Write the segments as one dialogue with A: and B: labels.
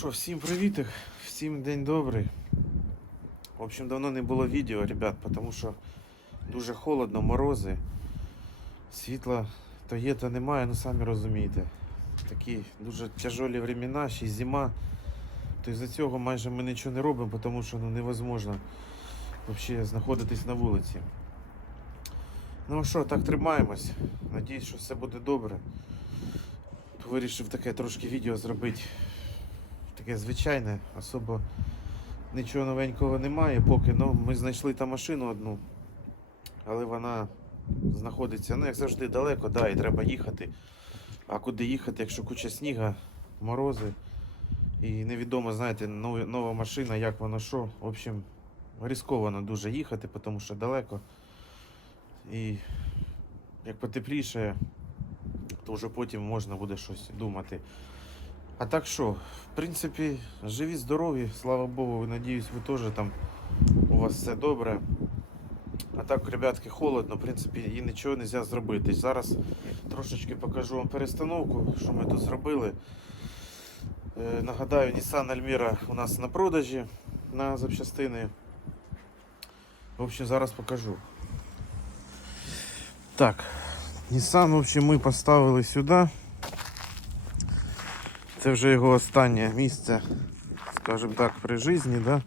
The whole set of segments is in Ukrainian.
A: що, всім привітик, всім день добрий. В общем, давно не було відео, ребят, тому що дуже холодно, морози. Світла то є, то немає, ну самі розумієте. Такі дуже тяжолі времена, ще й зима. То із-за цього майже ми нічого не робимо, тому що ну, невозможно взагалі знаходитись на вулиці. Ну що, так тримаємось. Надіюсь, що все буде добре. Вирішив таке трошки відео зробити таке звичайне, особо нічого новенького немає поки. Ну, ми знайшли там машину одну, але вона знаходиться, ну як завжди, далеко, да, і треба їхати. А куди їхати, якщо куча сніга, морози. І невідомо, знаєте, нова, машина, як воно що. В общем, ризиковано дуже їхати, тому що далеко. І як потепліше, то вже потім можна буде щось думати. А так що, в принципі, живі, здорові, слава Богу, надіюсь, ви теж там у вас все добре. А так, ребятки, холодно, в принципі, і нічого не можна зробити. Зараз трошечки покажу вам перестановку, що ми тут зробили. Е, нагадаю, Nissan Almera у нас на продажі на запчастини. В общем, зараз покажу. Так, Nissan, в общем, ми поставили сюди. Це вже його останнє місце, скажімо так, при житті, да?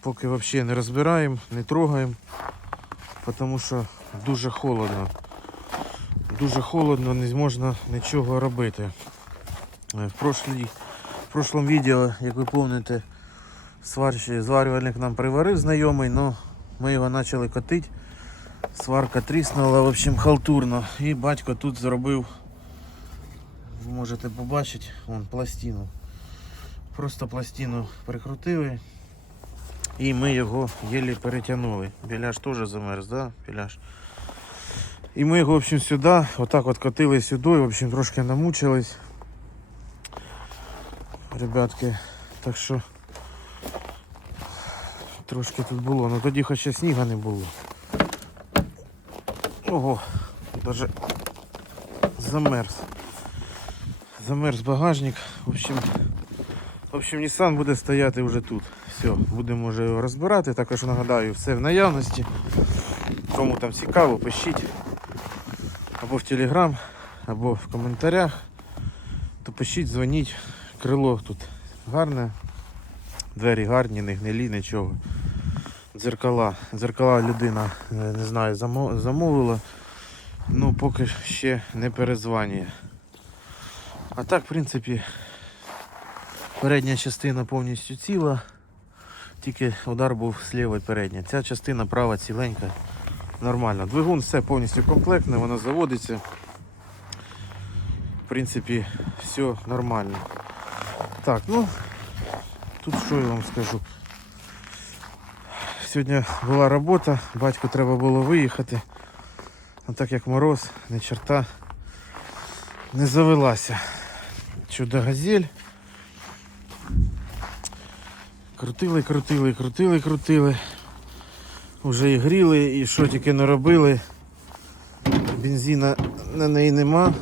A: Поки взагалі не розбираємо, не трогаємо, тому що дуже холодно. Дуже холодно, не можна нічого робити. Е, В, прошлому відео, як ви пам'ятаєте, зварювальник нам приварив знайомий, але ми його почали котити. Сварка тріснула, в общем, халтурно. І батько тут зробив можете побачити вон, пластину. Просто пластину прикрутили і ми його єлі перетягнули. Біляш теж замерз, да? Біляш. І ми його в общем, сюди, отак от котили сюди, в общем, трошки намучились. Ребятки, так що трошки тут було. Ну тоді хоча сніга не було. Ого, даже замерз. Замерз багажник. В общем, в общем, Nissan буде стояти вже тут. Все, будемо вже його розбирати. Також нагадаю, все в наявності. Кому там цікаво, пишіть або в Телеграм, або в коментарях. То пишіть, дзвоніть. Крило тут гарне. Двері гарні, не гнилі, нічого. Дзеркала. Дзеркала людина, е, не знаю, замовила. Ну, поки ще не перезванює. А так, в принципі, передня частина повністю ціла, тільки удар був з лівої передня. Ця частина права ціленька, нормально. Двигун все повністю комплектне, воно заводиться. В принципі, все нормально. Так, ну, тут що я вам скажу. Сьогодні була робота, батьку треба було виїхати. А так як мороз, ні черта не завелася. Чудо газель. Крутили, крутили, крутили, крутили. Уже і гріли, і що тільки не робили. Бензина на неї нема,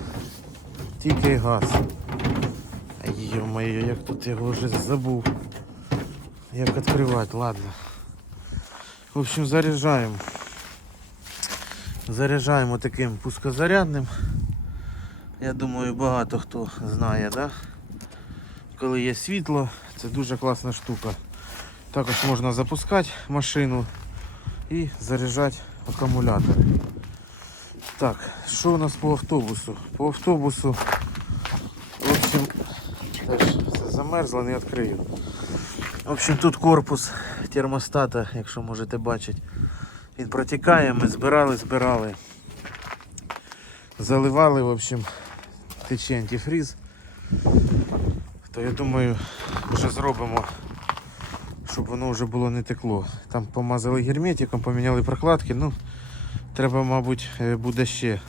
A: тільки газ. Йо-моє, як тут я його вже забув. Як відкривати, ладно. В общем, заряджаємо. Заряджаємо таким пускозарядним. Я думаю, багато хто знає, да? коли є світло, це дуже класна штука. Також можна запускати машину і заряджати акумулятори. Так, що у нас по автобусу? По автобусу, в общем, теж все замерзло, не відкрию. В общем, тут корпус термостата, якщо можете бачити. Він протікає, ми збирали, збирали. Заливали, в общем, тече антифріз. То я думаю, вже зробимо, щоб воно вже було не текло. Там помазали герметиком, поміняли прокладки, ну треба, мабуть, е, буде ще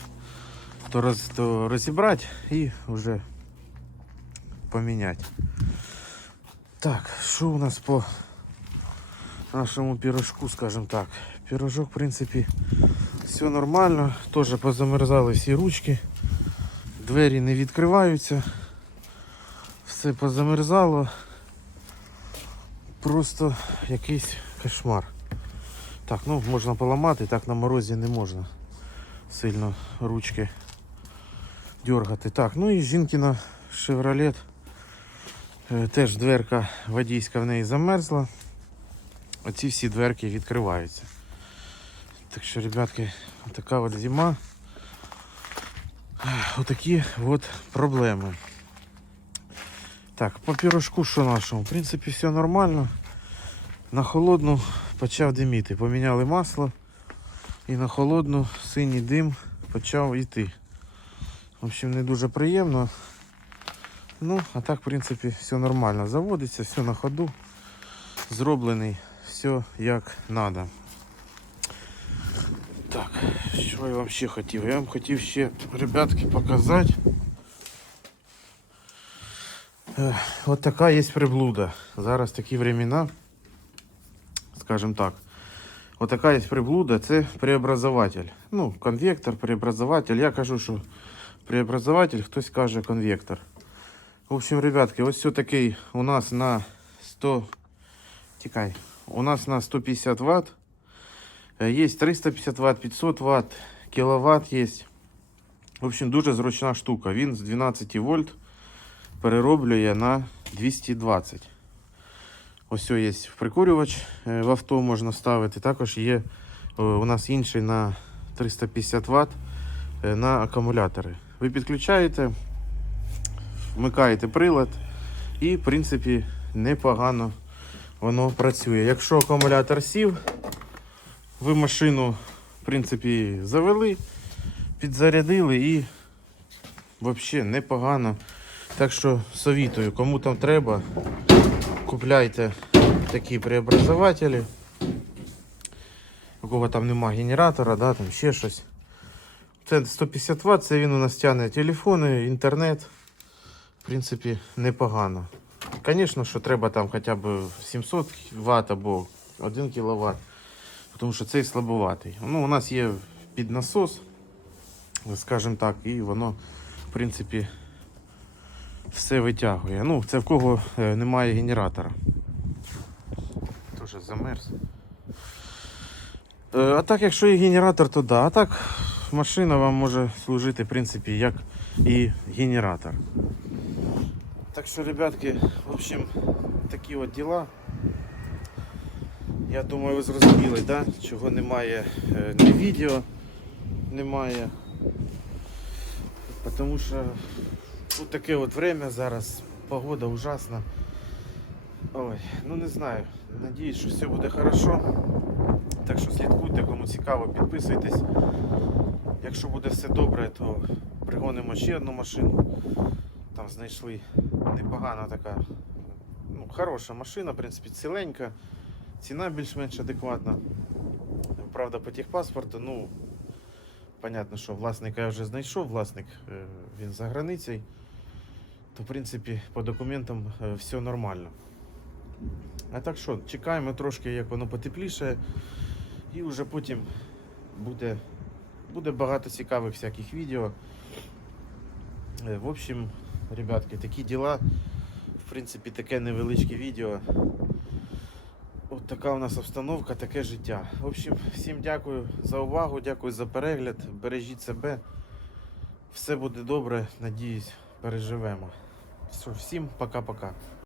A: то, роз, то розібрати і вже поміняти. Так, що у нас по нашому пірожку, скажімо так. Пірожок, в принципі, все нормально. Теж позамерзали всі ручки. Двері не відкриваються. все позамерзало. Просто якийсь кошмар. Так, ну можна поламати, так на морозі не можна сильно ручки дергати. Так, ну і жінкіна Chevrolet. Е, Теж дверка водійська в неї замерзла. Оці всі дверки відкриваються. Так що, ребятки, така от зима. Отакі от проблеми. Так, по пірожку що нашому? В принципі, все нормально. На холодну почав диміти. Поміняли масло і на холодну синій дим почав йти. В общем, не дуже приємно. Ну, а так, в принципі, все нормально. Заводиться, все на ходу. Зроблений, все як треба. Так, що я вам ще хотів? Я вам хотів ще, ребятки, показати. Е, От така є приблуда. Зараз такі времена, скажем так. От така є приблуда, це преобразователь. Ну, конвектор, преобразователь. Я кажу, що преобразователь, хтось каже конвектор. В общем, ребятки, ось все такий у нас на 100. Тікай. У нас на 150 Вт. Є 350 Вт, 500 Вт, кіловат є. В общем, дуже зручна штука. Він з 12 вольт перероблює на 220. Ось є прикурювач е, в авто можна ставити. Також є е, у нас інший на 350 Вт е, на акумулятори. Ви підключаєте, вмикаєте прилад і, в принципі, непогано воно працює. Якщо акумулятор сів, ви машину, в принципі, завели, підзарядили і взагалі непогано. Так що совітую, кому там треба, купляйте такі преобразователі. У кого там нема генератора, да, там ще щось. Це 150 Вт, це він у нас тягне телефони, інтернет. В принципі, непогано. Звісно, що треба там хоча б 700 Вт або 1 кВт, тому що цей слабоватий. Ну, у нас є піднасос, скажімо так, і воно, в принципі, все витягує. Ну, це в кого е, немає генератора. Дуже замерз. Е, А так, якщо є генератор, то да. А так машина вам може служити, в принципі, як і генератор. Так що, ребятки, в общем, такі от діла. Я думаю, ви зрозуміли, да? чого немає е, ні відео, немає. Тому що тут таке от время зараз, погода ужасна. Ой, ну не знаю. Надіюсь, що все буде хорошо. Так що слідкуйте, кому цікаво, підписуйтесь. Якщо буде все добре, то пригонимо ще одну машину. Там знайшли непогана така, ну, хороша машина, в принципі, ціленька, ціна більш-менш адекватна. Правда, по техпаспорту, ну, понятно, що власника я вже знайшов, власник е, він за границею, то в принципі по документам е, все нормально. А так що, чекаємо трошки, як воно потепліше, і вже потім буде, буде багато цікавих всяких відео. Е, В общем, ребятки, такі діла. В принципі, таке невеличке відео. Така у нас обстановка, таке життя. В общем, всім дякую за увагу, дякую за перегляд. Бережіть себе. Все буде добре, надіюсь, переживемо. Всім пока-пока.